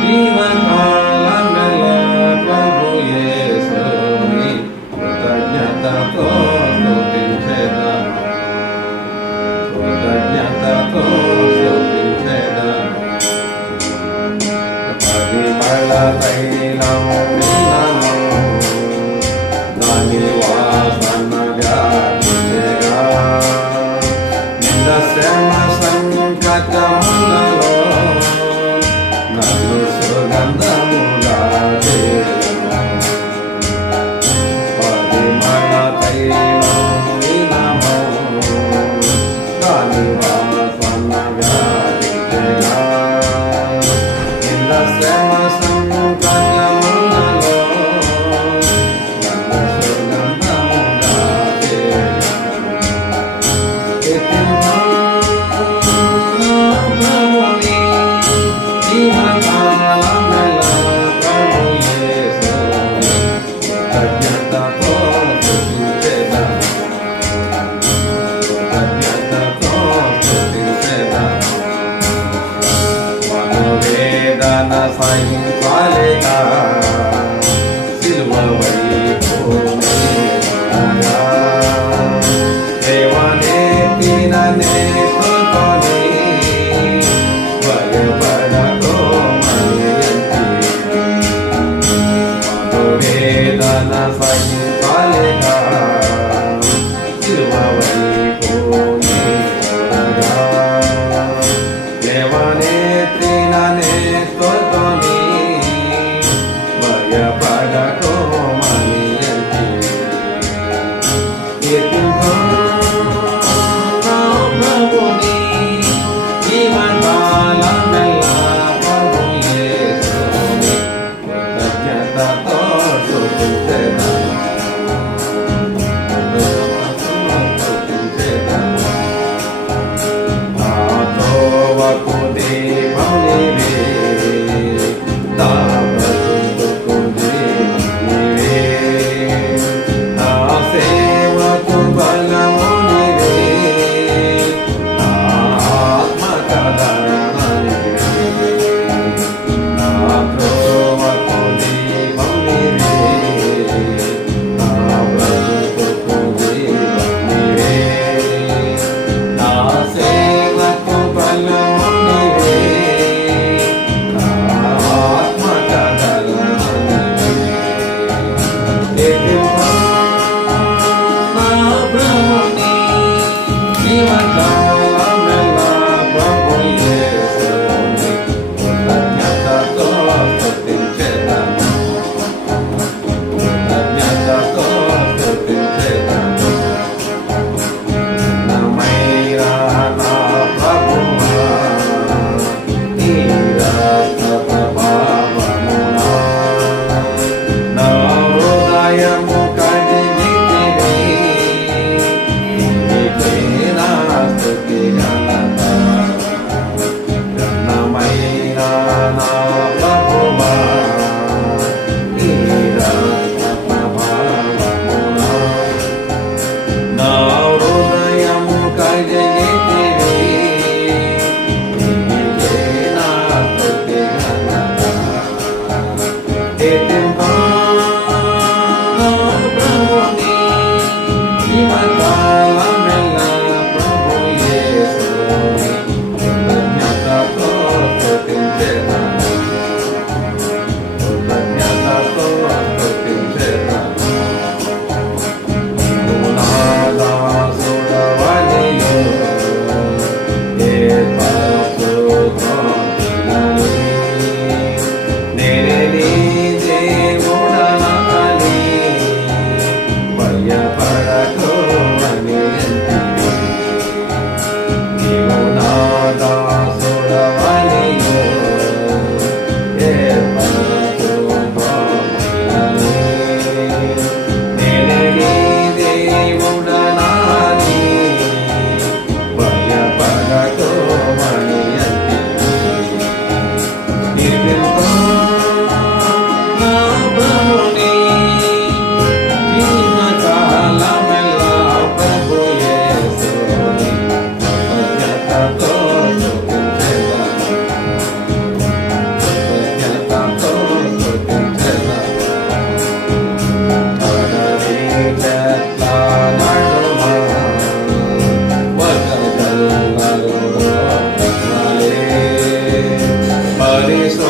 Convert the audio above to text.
జీవకాలమెల్ల ప్రభు యేసుని కృతజ్ఞతతో స్తుతించెదను. కృతజ్ఞతతో స్తుతించెదను. పరిమళ తైలము నిన్నను దాని వాసన వ్యాపించెగా. నింద శ్రమ సంకటములలో నన్ను సుగంధముగా చేయును. పరిమళ తైలము నిన్నను దాని వాసన వ్యాపించెగా. నింద శ్రమ సంకటములలో నన్ను సుగంధముగా చేయును. ప్రభుని జీవకాలమెల్ల ప్రభు యేసుని కృతజ్ఞతతో స్తుతించెదను. కృతజ్ఞతతో స్తుతించెదను. మనోవేదన సహించాలిగా సిలువ వైపు నేనగా. దేవనేతిన నేత్రుతోని భయపడకో మనియంతి. మనోవేదన సహించాలిగా సిలువ వైపు నేనగా. దేవనేత్రిన నేత్రుతోని భయపడకో మనియంతి. ప్రభుని జీవకాలమెల్ల ప్రభు యేసుని కృతజ్ఞతతో స్తుతించెదను. నా త్రోవకు దీపం నీవే, నా బ్రతుకు దీపం నీవే. నా సేవకు బలము నీవే, నా ఆత్మకదరణ నీవే. నా త్రోవకు దీపం నీవే, నా బ్రతుకు దీపం నీవే. నా సేవకు బలము నీవే, నా ఆత్మకదరణ నీవే. ప్రభుని జీవకాలమెల్ల ప్రభు యేసుని కృతజ్ఞతతో స్తుతించెదను. కృతజ్ఞతతో స్తుతించెదను. నమైన నా ప్రభువా నీ రక్త ప్రభావమునా నా హృదయము కడిగితివి. నీకే నా స్తుతి ఘనత. ఘనమైన నా ప్రభువా నీ రక్త ప్రభావమునా నా హృదయము కడిగితివి. నీకే నా స్తుతి ఘనత. ప్రభుని జీవకాలమెల్ల ప్రభు యేసుని కృతజ్ఞతతో స్తుతించెదను. కృతజ్ఞతతో స్తుతించెదను. నీవు నా దాసుడవనియు ఏర్పరచుకొంటిని. నేనే నీ దేవుడనని భయపడకు మనియంతి. నీవు నా దాసుడవనియు ఏర్పరచుకొంటిని. నేనే నీ దేవుడనని భయపడకు మనియంతి. ప్రభుని జీవకాలమెల్ల ప్రభు యేసుని కృతజ్ఞతతో స్తుతించెదను. యేసు